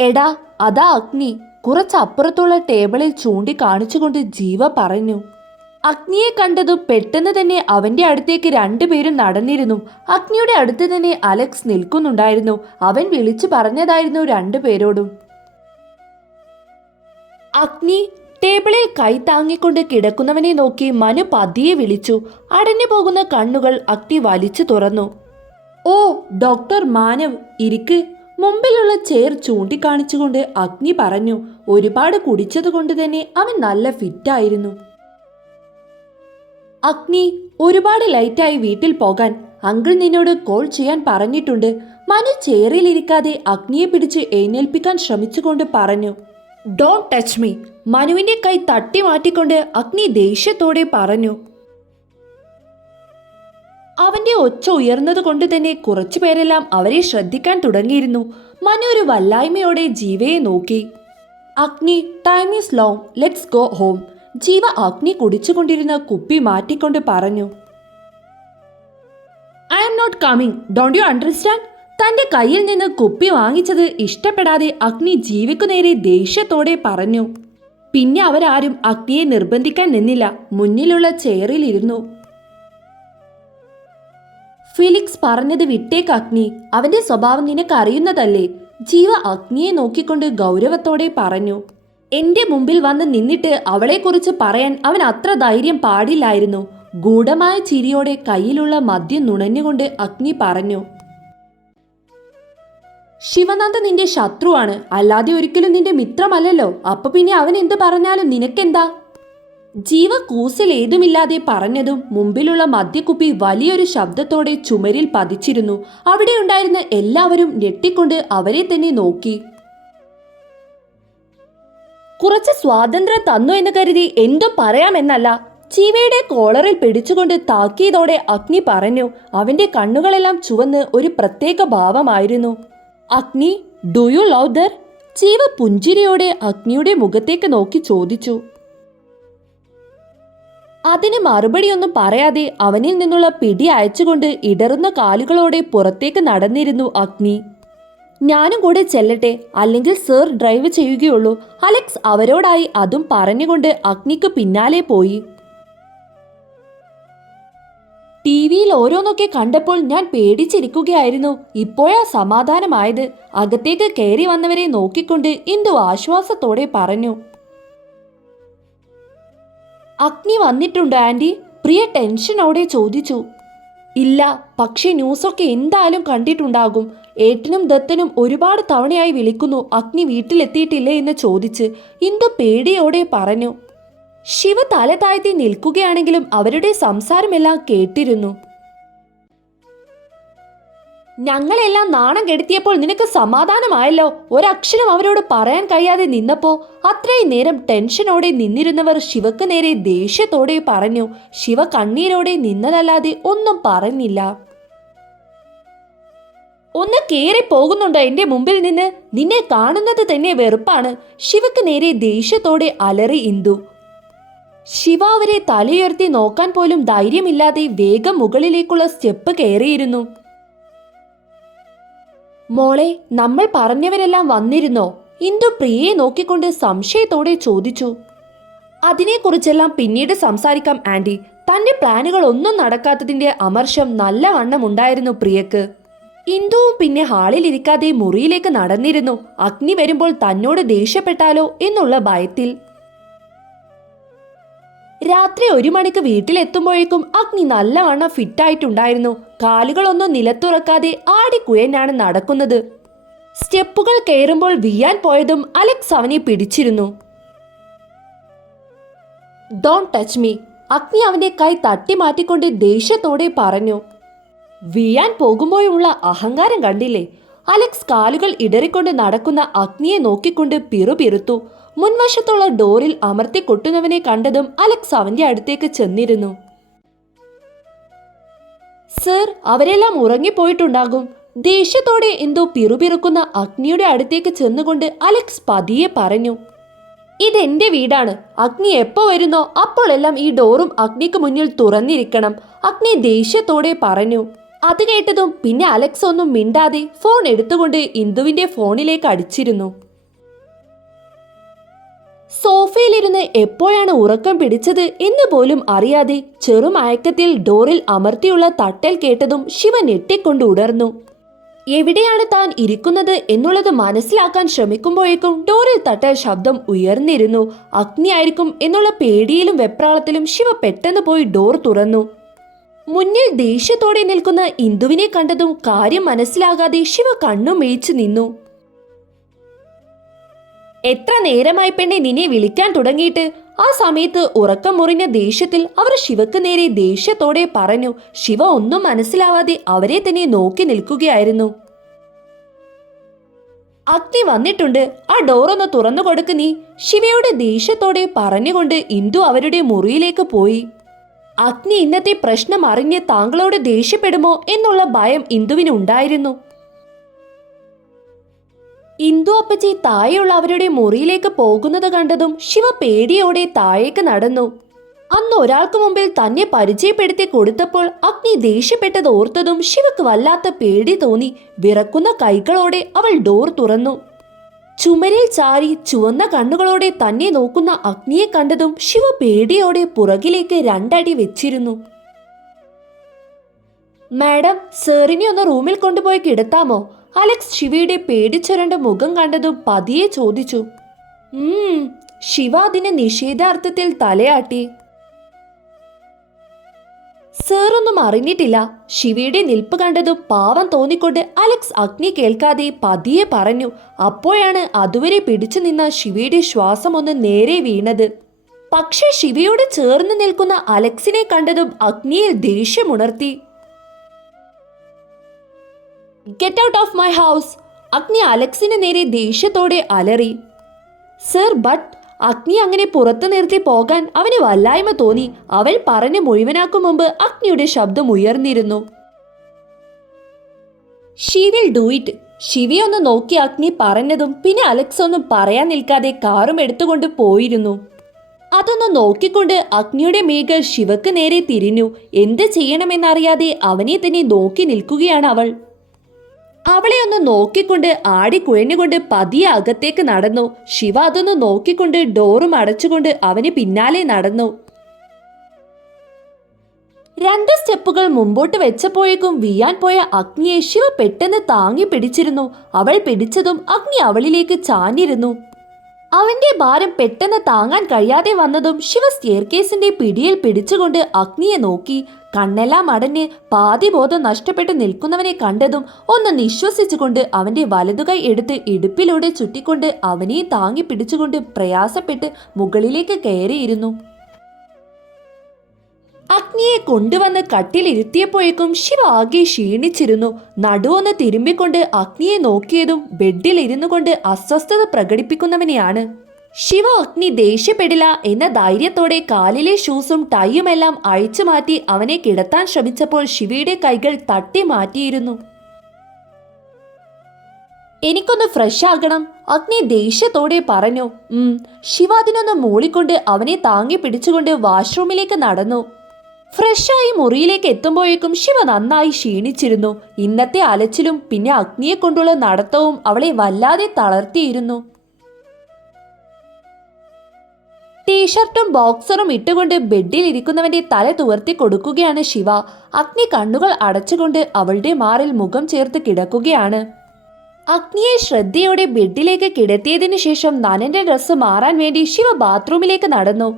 എടാ അതാ അഗ്നി. കുറച്ചപ്പുറത്തുള്ള ടേബിളിൽ ചൂണ്ടിക്കാണിച്ചുകൊണ്ട് ജീവ പറഞ്ഞു. അഗ്നിയെ കണ്ടതും പെട്ടെന്ന് തന്നെ അവന്റെ അടുത്തേക്ക് രണ്ടുപേരും നടന്നിരുന്നു. അഗ്നിയുടെ അടുത്ത് തന്നെ അലക്സ് നിൽക്കുന്നുണ്ടായിരുന്നു. അവൻ വിളിച്ചു പറഞ്ഞതായിരുന്നു രണ്ടുപേരോടും. അഗ്നി ടേബിളിൽ കൈ താങ്ങിക്കൊണ്ട് കിടക്കുന്നവനെ നോക്കി മനു പതിയെ വിളിച്ചു. അടഞ്ഞു പോകുന്ന കണ്ണുകൾ അഗ്നി വലിച്ചു തുറന്നു. ഓ ഡോക്ടർ മാനവ് ഇരിക്ക്. മുമ്പിലുള്ള ചെയർ ചൂണ്ടിക്കാണിച്ചുകൊണ്ട് അഗ്നി പറഞ്ഞു ഒരുപാട് കുടിച്ചതുകൊണ്ട് തന്നെ അവൻ നല്ല ഫിറ്റായിരുന്നു. അഗ്നി ഒരുപാട് ലൈറ്റായി വീട്ടിൽ പോകാൻ അങ്കിൾ നിന്നോട് കോൾ ചെയ്യാൻ പറഞ്ഞിട്ടുണ്ട്. മനു ചെയറിലിരിക്കാതെ അഗ്നിയെ പിടിച്ച് എഴുന്നേൽപ്പിക്കാൻ ശ്രമിച്ചുകൊണ്ട് പറഞ്ഞു ഡോണ്ട് ടച്ച് മീ മനുവിന്റെ കൈ തട്ടി മാറ്റിക്കൊണ്ട് അഗ്നി ദേഷ്യത്തോടെ പറഞ്ഞു അവന്റെ ഒച്ച ഉയർന്നത് കൊണ്ട് തന്നെ കുറച്ചുപേരെല്ലാം അവരെ ശ്രദ്ധിക്കാൻ തുടങ്ങിയിരുന്നു. മനു ഒരു വല്ലായ്മയോടെ ജീവയെ നോക്കി. Agni time is long let's go home Jeeva Agni കുടിച്ചുകൊണ്ടിരുന്ന കുപ്പി മാറ്റിക്കൊണ്ട് പറഞ്ഞു. I am not coming don't you understand തന്റെ കയ്യിൽ നിന്ന് കുപ്പി വാങ്ങിച്ചത് ഇഷ്ടപ്പെടാതെ അഗ്നി ജീവയ്ക്കു നേരെ ദേഷ്യത്തോടെ പറഞ്ഞു. പിന്നെ അവരാരും അഗ്നിയെ നിർബന്ധിക്കാൻ നിന്നില്ല. മുന്നിലുള്ള ചെയറിലിരുന്നു ഫിലിക്സ് പറഞ്ഞത് വിട്ടേക്ക് അഗ്നി. അവന്റെ സ്വഭാവം നിനക്ക് അറിയുന്നതല്ലേ? ജീവ അഗ്നിയെ നോക്കിക്കൊണ്ട് ഗൗരവത്തോടെ പറഞ്ഞു. എന്റെ മുമ്പിൽ വന്ന് നിന്നിട്ട് അവളെക്കുറിച്ച് പറയാൻ അവൻ അത്ര ധൈര്യം പാടില്ലായിരുന്നു. ഗൂഢമായ ചിരിയോടെ കയ്യിലുള്ള മദ്യം നുണഞ്ഞുകൊണ്ട് അഗ്നി പറഞ്ഞു. ശിവനന്ദ നിന്റെ ശത്രുവാണ്. അല്ലാതെ ഒരിക്കലും നിന്റെ മിത്രമല്ലല്ലോ. അപ്പൊ പിന്നെ അവൻ എന്ത് പറഞ്ഞാലും നിനക്കെന്താ? ജീവ കൂസിൽ ഏതുമില്ലാതെ പറഞ്ഞതും മുമ്പിലുള്ള മദ്യക്കുപ്പി വലിയൊരു ശബ്ദത്തോടെ ചുമരിൽ പതിച്ചിരുന്നു. അവിടെ ഉണ്ടായിരുന്ന എല്ലാവരും ഞെട്ടിക്കൊണ്ട് അവരെ തന്നെ നോക്കി. കുറച്ച് സ്വാതന്ത്ര്യം തന്നു എന്ന് കരുതി എന്തു പറയാമെന്നല്ല. ചീവയുടെ കോളറിൽ പിടിച്ചുകൊണ്ട് താക്കിയതോടെ അഗ്നി പറഞ്ഞു. അവന്റെ കണ്ണുകളെല്ലാം ചുവന്ന് ഒരു പ്രത്യേക ഭാവമായിരുന്നു. Agni do you love her Jeeva പുഞ്ചിരിയോടെ അഗ്നിയുടെ മുഖത്തേക്ക് നോക്കി ചോദിച്ചു. അതിന് മറുപടിയൊന്നും പറയാതെ അവനിൽ നിന്നുള്ള പിടി അയച്ചുകൊണ്ട് ഇടറുന്ന കാലുകളോടെ പുറത്തേക്ക് നടന്നിരുന്നു അഗ്നി. ഞാനും കൂടെ ചെല്ലട്ടെ അല്ലെങ്കിൽ സർ ഡ്രൈവ് ചെയ്യുകയുള്ളൂ. അലക്സ് അവരോടായി അതും പറഞ്ഞുകൊണ്ട് അഗ്നിക്ക് പിന്നാലെ പോയി. ടി വിയിൽ ഓരോന്നൊക്കെ കണ്ടപ്പോൾ ഞാൻ പേടിച്ചിരിക്കുകയായിരുന്നു. ഇപ്പോഴാ സമാധാനമായത്. അകത്തേക്ക് കയറി വന്നവരെ നോക്കിക്കൊണ്ട് ഇന്ദു ആശ്വാസത്തോടെ പറഞ്ഞു അഗ്നി വന്നിട്ടുണ്ട് ആന്റി. പ്രിയ ടെൻഷനോടെ ചോദിച്ചു. ഇല്ല പക്ഷേ ന്യൂസൊക്കെ എന്തായാലും കണ്ടിട്ടുണ്ടാകും. ഏട്ടനും ദത്തനും ഒരുപാട് തവണയായി വിളിക്കുന്നു അഗ്നി വീട്ടിലെത്തിയിട്ടില്ലേ എന്ന് ചോദിച്ച്. ഇന്ദു പേടിയോടെ പറഞ്ഞു. ശിവ തല താഴ്ത്തി നിൽക്കുകയാണെങ്കിലും അവരുടെ സംസാരമെല്ലാം കേട്ടിരുന്നു. ഞങ്ങളെല്ലാം നാണം കെടുത്തിയപ്പോൾ നിനക്ക് സമാധാനമായല്ലോ? ഒരക്ഷരം അവരോട് പറയാൻ കഴിയാതെ നിന്നപ്പോ അത്രയും നേരം ടെൻഷനോടെ നിന്നിരുന്നവർ ശിവക്ക് നേരെ ദേഷ്യത്തോടെ പറഞ്ഞു ശിവ കണ്ണീരോടെ നിന്നതല്ലാതെ ഒന്നും പറഞ്ഞില്ല. ഒന്ന് കേറി പോകുന്നുണ്ടോ എന്റെ മുമ്പിൽ നിന്ന്? നിന്നെ കാണുന്നത് തന്നെ വെറുപ്പാണ്. ശിവക്ക് നേരെ ദേഷ്യത്തോടെ അലറി ഇന്ദു. ശിവ അവരെ തലയുയർത്തി നോക്കാൻ പോലും ധൈര്യമില്ലാതെ വേഗം മുകളിലേക്കുള്ള സ്റ്റെപ്പ് കയറിയിരുന്നു. മോളെ നമ്മൾ പറഞ്ഞവരെല്ലാം വന്നിരുന്നോ? ഇന്ദു പ്രിയയെ നോക്കിക്കൊണ്ട് സംശയത്തോടെ ചോദിച്ചു. അതിനെക്കുറിച്ചെല്ലാം പിന്നീട് സംസാരിക്കാം ആന്റി. തന്റെ പ്ലാനുകൾ ഒന്നും നടക്കാത്തതിന്റെ അമർഷം നല്ല നല്ലവണ്ണം ഉണ്ടായിരുന്നു പ്രിയക്ക്. ഇന്ദുവും പിന്നെ ഹാളിൽ ഇരിക്കാതെ മുറിയിലേക്ക് നടന്നിരുന്നു. അഗ്നി വരുമ്പോൾ തന്നോട് ദേഷ്യപ്പെട്ടാലോ എന്നുള്ള ഭയത്തിൽ രാത്രി ഒരു മണിക്ക് വീട്ടിലെത്തുമ്പോഴേക്കും അഗ്നി നല്ലവണ്ണം ഫിറ്റായിട്ടുണ്ടായിരുന്നു. കാലുകളൊന്നും നിലത്തുറക്കാതെ ആടിക്കുഴഞ്ഞാണ് നടക്കുന്നത്. സ്റ്റെപ്പുകൾ കയറുമ്പോൾ വീയാൻ പോയതും അലക്സ് അവനെ പിടിച്ചിരുന്നു. ഡോൺ ടച്ച് മീ അഗ്നി അവന്റെ കൈ തട്ടി മാറ്റിക്കൊണ്ട് ദേഷ്യത്തോടെ പറഞ്ഞു. വീയാൻ പോകുമ്പോഴുള്ള അഹങ്കാരം കണ്ടില്ലേ? അലക്സ് കാലുകൾ ഇടറിക്കൊണ്ട് നടക്കുന്ന അഗ്നിയെ നോക്കിക്കൊണ്ട് പിറുപിറുത്തു. മുൻവശത്തുള്ള ഡോറിൽ അമർത്തി കൊട്ടുന്നവനെ കണ്ടതും അലക്സ് അവന്റെ അടുത്തേക്ക് ചെന്നിരുന്നു. സർ അവരെല്ലാം ഉറങ്ങിപ്പോയിട്ടുണ്ടാകും. ദേഷ്യത്തോടെ എന്തോ പിറുപിറുക്കുന്ന അഗ്നിയുടെ അടുത്തേക്ക് ചെന്നുകൊണ്ട് അലക്സ് പതിയെ പറഞ്ഞു ഇതെന്റെ വീടാണ്. അഗ്നി എപ്പോ വരുന്നോ അപ്പോൾ എല്ലാം ഈ ഡോറും അഗ്നിക്ക് മുന്നിൽ തുറന്നിരിക്കണം അഗ്നി ദേഷ്യത്തോടെ പറഞ്ഞു. അത് കേട്ടതും പിന്നെ അലക്സ് ഒന്നും മിണ്ടാതെ ഫോൺ എടുത്തുകൊണ്ട് ഇന്ദുവിന്റെ ഫോണിലേക്ക് അടിച്ചിരുന്നു. സോഫയിലിരുന്ന് എപ്പോഴാണ് ഉറക്കം പിടിച്ചത് എന്ന് പോലും അറിയാതെ ചെറുമയക്കത്തിൽ ഡോറിൽ അമർത്തിയുള്ള തട്ടൽ കേട്ടതും ശിവ ഞെട്ടിക്കൊണ്ട് ഉടർന്നു എവിടെയാണ് താൻ ഇരിക്കുന്നത്? എന്നുള്ളത് മനസ്സിലാക്കാൻ ശ്രമിക്കുമ്പോഴേക്കും ഡോറിൽ തട്ടൽ ശബ്ദം ഉയർന്നിരുന്നു. അഗ്നിയായിരിക്കും എന്നുള്ള പേടിയിലും വെപ്രാളത്തിലും ശിവ പെട്ടെന്ന് പോയി ഡോർ തുറന്നു. മുന്നിൽ ദേഷ്യത്തോടെ നിൽക്കുന്ന ഇന്ദുവിനെ കണ്ടതും കാര്യം മനസ്സിലാകാതെ ശിവ കണ്ണും മേയിച്ചു നിന്നു. എത്ര നേരമായി പെണ്ണെ നിന്നെ വിളിക്കാൻ തുടങ്ങിയിട്ട്? ആ സമയത്ത് ഉറക്കം മുറിഞ്ഞ ദേഷ്യത്തിൽ അവർ ശിവക്ക് നേരെ ദേഷ്യത്തോടെ പറഞ്ഞു ശിവ ഒന്നും മനസ്സിലാവാതെ അവരെ തന്നെ നോക്കി നിൽക്കുകയായിരുന്നു. അഗ്നി വന്നിട്ടുണ്ട്. ആ ഡോറൊന്ന് തുറന്നു കൊടുക്ക് നീ. ശിവയുടെ ദേഷ്യത്തോടെ പറഞ്ഞുകൊണ്ട് ഇന്ദു അവരുടെ മുറിയിലേക്ക് പോയി. അഗ്നി ഇന്നത്തെ പ്രശ്നം അറിഞ്ഞ് താങ്കളോട് ദേഷ്യപ്പെടുമോ എന്നുള്ള ഭയം ഇന്ദുവിന് ഉണ്ടായിരുന്നു. ഇന്ദു അപ്പച്ചി താഴെയുള്ള അവരുടെ മുറിയിലേക്ക് പോകുന്നത് കണ്ടതും ശിവ പേടിയോടെ താഴേക്ക് നടന്നു. അന്ന് ഒരാൾക്ക് മുമ്പിൽ തന്നെ പരിചയപ്പെടുത്തി കൊടുത്തപ്പോൾ അഗ്നി ദേഷ്യപ്പെട്ടത് ഓർത്തതും ശിവക്ക് വല്ലാത്ത പേടി തോന്നി. വിറക്കുന്ന കൈകളോടെ അവൾ ഡോർ തുറന്നു. ചുമരിൽ ചാരി ചുവന്ന കണ്ണുകളോടെ തന്നെ നോക്കുന്ന അഗ്നിയെ കണ്ടതും ശിവ പേടിയോടെ പുറകിലേക്ക് രണ്ടടി വെച്ചിരുന്നു. മാഡം സാറിനെ ഒന്ന് റൂമിൽ കൊണ്ടുപോയി കിടത്താമോ? അലക്സ് ശിവയുടെ പേടിച്ചൊരണ്ട മുഖം കണ്ടതും പതിയെ ചോദിച്ചു ശിവ അതിന് നിഷേധാർത്ഥത്തിൽ തലയാട്ടി. സാറൊന്നും അറിഞ്ഞിട്ടില്ല. ശിവയുടെ നിൽപ്പ് കണ്ടതും പാവം തോന്നിക്കൊണ്ട് അലക്സ് അഗ്നി കേൾക്കാതെ പതിയെ പറഞ്ഞു അപ്പോഴാണ് അതുവരെ പിടിച്ചു നിന്ന ശിവയുടെ ശ്വാസം ഒന്ന് നേരെ വീണത്. പക്ഷേ ശിവയോട് ചേർന്ന് നിൽക്കുന്ന അലക്സിനെ കണ്ടതും അഗ്നിയിൽ ദേഷ്യമുണർത്തി get out of my house Agni അലക്സിന് നേരെ ദേഷ്യത്തോടെ അലറി. സർ ബട്ട് അഗ്നി അങ്ങനെ പുറത്തു നിർത്തി പോകാൻ അവന് വല്ലായ്മ തോന്നി. അവൾ പറഞ്ഞ് മുഴുവനാക്കും മുമ്പ് അഗ്നിയുടെ ശബ്ദം ഉയർന്നിരുന്നു. ഷീ വിൽ ഡു ഇറ്റ് ശിവയൊന്ന് നോക്കി അഗ്നി പറഞ്ഞതും പിന്നെ അലക്സ് ഒന്നും പറയാൻ നിൽക്കാതെ കാറും എടുത്തുകൊണ്ട് പോയിരുന്നു. അതൊന്ന് നോക്കിക്കൊണ്ട് അഗ്നിയുടെ മേഘ ശിവക്ക് നേരെ തിരിഞ്ഞു. എന്ത് ചെയ്യണമെന്നറിയാതെ അവനെ തന്നെ നോക്കി നിൽക്കുകയാണ് അവൾ. അവളെ ഒന്ന് നോക്കിക്കൊണ്ട് ആടി കുഴഞ്ഞുകൊണ്ട് പതിയെ അകത്തേക്ക് നടന്നു. ശിവ അതൊന്ന് നോക്കിക്കൊണ്ട് ഡോറും അടച്ചുകൊണ്ട് അവന് പിന്നാലെ നടന്നു. രണ്ട് സ്റ്റെപ്പുകൾ മുമ്പോട്ട് വെച്ചപ്പോഴേക്കും വീയാൻ പോയ അഗ്നിയെ ശിവ പെട്ടെന്ന് താങ്ങി പിടിച്ചിരുന്നു. അവൾ പിടിച്ചതും അഗ്നി അവളിലേക്ക് ചാഞ്ഞിരുന്നു. അവന്റെ ഭാരം പെട്ടെന്ന് താങ്ങാൻ കഴിയാതെ വന്നതും ശിവ സ്റ്റെയർകേസിന്റെ പിടിയിൽ പിടിച്ചുകൊണ്ട് അഗ്നിയെ നോക്കി. കണ്ണെല്ലാം അടഞ്ഞ് പാതി ബോധം നഷ്ടപ്പെട്ട് നിൽക്കുന്നവനെ കണ്ടതും ഒന്ന് നിശ്വസിച്ചുകൊണ്ട് അവന്റെ വലതുകൈ എടുത്ത് ഇടുപ്പിലൂടെ ചുറ്റിക്കൊണ്ട് അവനെ താങ്ങി പിടിച്ചുകൊണ്ട് പ്രയാസപ്പെട്ട് മുകളിലേക്ക് കയറിയിരുന്നു. അഗ്നിയെ കൊണ്ടുവന്ന് കട്ടിലിരുത്തിയപ്പോഴേക്കും ശിവ ആകെ ക്ഷീണിച്ചിരുന്നു. നടുവൊന്ന് തിരുമ്പിക്കൊണ്ട് അഗ്നിയെ നോക്കിയതും ബെഡിൽ ഇരുന്നു കൊണ്ട് അസ്വസ്ഥത പ്രകടിപ്പിക്കുന്നവനെയാണ്. ശിവ അഗ്നി ദേഷ്യപ്പെടില്ല എന്ന ധൈര്യത്തോടെ കാലിലെ ഷൂസും ടൈയുമെല്ലാം അഴിച്ചു മാറ്റി അവനെ കിടത്താൻ ശ്രമിച്ചപ്പോൾ ശിവയുടെ കൈകൾ തട്ടി മാറ്റിയിരുന്നു. എനിക്കൊന്ന് ഫ്രഷ് ആകണം അഗ്നി ദേഷ്യത്തോടെ പറഞ്ഞു. ഉം ശിവ അതിനൊന്ന് മൂളിക്കൊണ്ട് അവനെ താങ്ങി പിടിച്ചുകൊണ്ട് വാഷ്റൂമിലേക്ക് നടന്നു. ഫ്രഷായി മുറിയിലേക്ക് എത്തുമ്പോഴേക്കും ശിവ നന്നായി ക്ഷീണിച്ചിരുന്നു. ഇന്നത്തെ അലച്ചിലും പിന്നെ അഗ്നിയെ കൊണ്ടുള്ള നടത്തവും അവളെ വല്ലാതെ തളർത്തിയിരുന്നു. ടീഷർട്ടും ബോക്സറും ഇട്ടുകൊണ്ട് ബെഡിൽ ഇരിക്കുന്നവന്റെ തല തുവർത്തി കൊടുക്കുകയാണ് ശിവ. അഗ്നി കണ്ണുകൾ അടച്ചുകൊണ്ട് അവളുടെ മാറിൽ മുഖം ചേർത്ത് കിടക്കുകയാണ്. അഗ്നിയെ ശ്രദ്ധയോടെ ബെഡിലേക്ക് കിടത്തിയതിനു ശേഷം നനന്റെ ഡ്രസ്സ് മാറാൻ വേണ്ടി ശിവ ബാത്റൂമിലേക്ക് നടന്നു.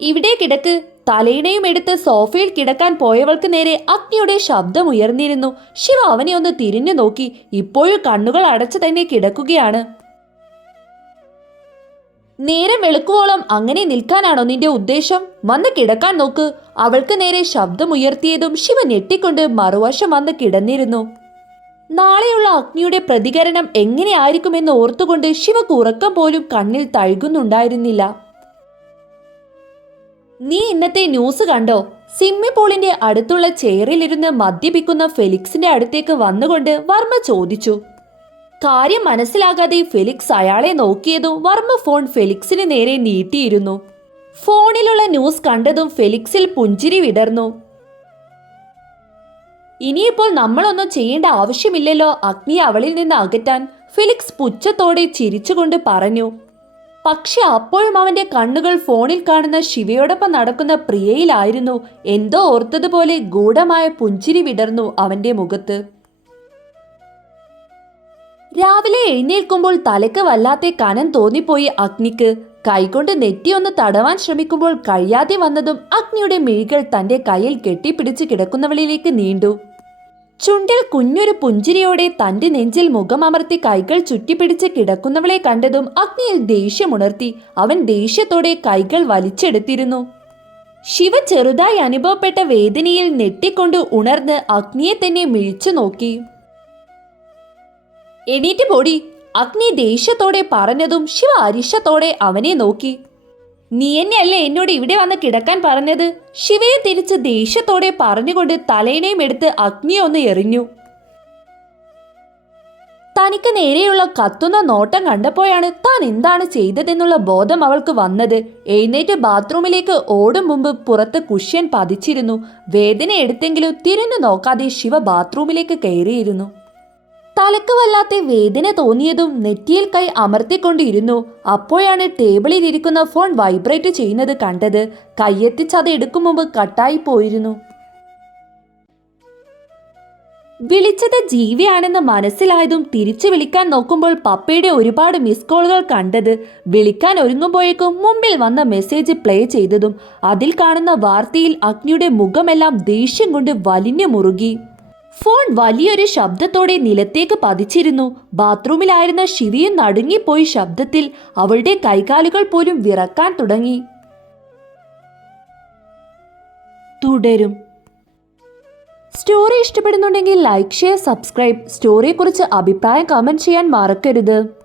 ഇവിടെ കിടക്ക്. തലയിണയും എടുത്ത് സോഫയിൽ കിടക്കാൻ പോയവൾക്ക് നേരെ അഗ്നിയുടെ ശബ്ദം ഉയർന്നിരുന്നു. ശിവ അവനെ ഒന്ന് തിരിഞ്ഞു നോക്കി. ഇപ്പോഴും കണ്ണുകൾ അടച്ചു തന്നെ കിടക്കുകയാണ്. നേരം വെളുക്കുവോളം അങ്ങനെ നിൽക്കാനാണോ നിന്റെ ഉദ്ദേശം? വന്ന് കിടക്കാൻ നോക്ക്. അവൾക്ക് നേരെ ശബ്ദമുയർത്തിയതും ശിവ ഞെട്ടിക്കൊണ്ട് മറുവശം വന്ന് കിടന്നിരുന്നു. നാളെയുള്ള അഗ്നിയുടെ പ്രതികരണം എങ്ങനെയായിരിക്കുമെന്ന് ഓർത്തുകൊണ്ട് ശിവക്ക് ഉറക്കം പോലും കണ്ണിൽ തഴുകുന്നുണ്ടായിരുന്നില്ല. നീ ഇന്നത്തെ ന്യൂസ് കണ്ടോ? സിമ്മി പോളിന്റെ അടുത്തുള്ള ചെയറിലിരുന്ന് മദ്യപിക്കുന്ന ഫെലിക്സിന്റെ അടുത്തേക്ക് വന്നുകൊണ്ട് വർമ്മ ചോദിച്ചു. കാര്യം മനസ്സിലാകാതെ ഫെലിക്സ് അയാളെ നോക്കിയതും വർമ്മ ഫോൺ ഫെലിക്സിന് നേരെ നീട്ടിയിരുന്നു. ഫോണിലുള്ള ന്യൂസ് കണ്ടതും ഫെലിക്സിൽ പുഞ്ചിരി വിടർന്നു. ഇനിയിപ്പോൾ നമ്മളൊന്നും ചെയ്യേണ്ട ആവശ്യമില്ലല്ലോ അഗ്നി അവളിൽ നിന്ന് അകറ്റാൻ ഫിലിക്സ് പുച്ഛത്തോടെ ചിരിച്ചുകൊണ്ട് പറഞ്ഞു. പക്ഷെ അപ്പോഴും അവന്റെ കണ്ണുകൾ ഫോണിൽ കാണുന്ന ശിവയോടൊപ്പം നടക്കുന്ന പ്രിയയിലായിരുന്നു. എന്തോ ഓർത്തതുപോലെ ഗൂഢമായ പുഞ്ചിരി വിടർന്നു അവന്റെ മുഖത്ത്. രാവിലെ എഴുന്നേൽക്കുമ്പോൾ തലക്ക് വല്ലാത്ത കനം തോന്നിപ്പോയി അഗ്നിക്ക്. കൈകൊണ്ട് നെറ്റിയൊന്ന് തടവാൻ ശ്രമിക്കുമ്പോൾ കഴിയാതെ വന്നതും അഗ്നിയുടെ മിഴികൾ തന്റെ കയ്യിൽ കെട്ടിപ്പിടിച്ച് കിടക്കുന്നവളിലേക്ക് നീണ്ടു. ചുണ്ടിൽ കുഞ്ഞൊരു പുഞ്ചിരിയോടെ തന്റെ നെഞ്ചിൽ മുഖമമർത്തി കൈകൾ ചുറ്റിപ്പിടിച്ച് കിടക്കുന്നവളെ കണ്ടതും അഗ്നിയിൽ ദേഷ്യമുണർത്തി അവൻ ദേഷ്യത്തോടെ കൈകൾ വലിച്ചെടുത്തിരുന്നു. ശിവ ചെറുതായി അനുഭവപ്പെട്ട വേദനയിൽ നെട്ടിക്കൊണ്ട് ഉണർന്ന് അഗ്നിയെ തന്നെ മിഴിച്ചു നോക്കി. എണീറ്റ് പൊടി. അഗ്നി ദേഷ്യത്തോടെ പറഞ്ഞതും ശിവ അരിശത്തോടെ അവനെ നോക്കി. നീ എന്നെയല്ലേ എന്നോട് ഇവിടെ വന്ന് കിടക്കാൻ പറഞ്ഞത്? ശിവയെ തിരിച്ച് ദേഷ്യത്തോടെ പറഞ്ഞുകൊണ്ട് തലേനെയും എടുത്ത് അഗ്നിയെ ഒന്ന് എറിഞ്ഞു. തനിക്ക് നേരെയുള്ള കത്തുന്ന നോട്ടം കണ്ടപ്പോഴാണ് താൻ എന്താണ് ചെയ്തതെന്നുള്ള ബോധം അവൾക്ക് വന്നത്. എഴുന്നേറ്റ് ബാത്റൂമിലേക്ക് ഓടും മുമ്പ് പുറത്ത് കുഷ്യൻ പതിച്ചിരുന്നു. വേദന എടുത്തെങ്കിലും തിരിഞ്ഞു നോക്കാതെ ശിവ ബാത്റൂമിലേക്ക് കയറിയിരുന്നു. തലക്ക് വല്ലാത്ത വേദന തോന്നിയതും നെറ്റിയിൽ കൈ അമർത്തിക്കൊണ്ടിരുന്നു. അപ്പോഴാണ് ടേബിളിൽ ഇരിക്കുന്ന ഫോൺ വൈബ്രേറ്റ് ചെയ്യുന്നത് കണ്ടത്. കൈയെത്തിച്ച് അത് എടുക്കും മുമ്പ് കട്ടായി പോയിരുന്നു. വിളിച്ചത് ജീവിയാണെന്ന് മനസ്സിലായതും തിരിച്ചു വിളിക്കാൻ നോക്കുമ്പോൾ പപ്പയുടെ ഒരുപാട് മിസ് കോളുകൾ കണ്ടത്. വിളിക്കാൻ ഒരുങ്ങുമ്പോഴേക്കും മുമ്പിൽ വന്ന മെസ്സേജ് പ്ലേ ചെയ്തതും അതിൽ കാണുന്ന വാർത്തയിൽ അഗ്നിയുടെ മുഖമെല്ലാം ദേഷ്യം കൊണ്ട് വലിഞ്ഞു മുറുകി. ഫോൺ വലിയൊരു ശബ്ദത്തോടെ നിലത്തേക്ക് പതിച്ചിരുന്നു. ബാത്റൂമിലായിരുന്ന ശിവിയും നടുങ്ങിപ്പോയി ശബ്ദത്തിൽ അവളുടെ കൈകാലുകൾ പോലും വിറക്കാൻ തുടങ്ങി. തുടരും. സ്റ്റോറി ഇഷ്ടപ്പെടുന്നുണ്ടെങ്കിൽ ലൈക്ക് ഷെയർ സബ്സ്ക്രൈബ്. സ്റ്റോറിയെക്കുറിച്ച് അഭിപ്രായം കമന്റ് ചെയ്യാൻ മറക്കരുത്.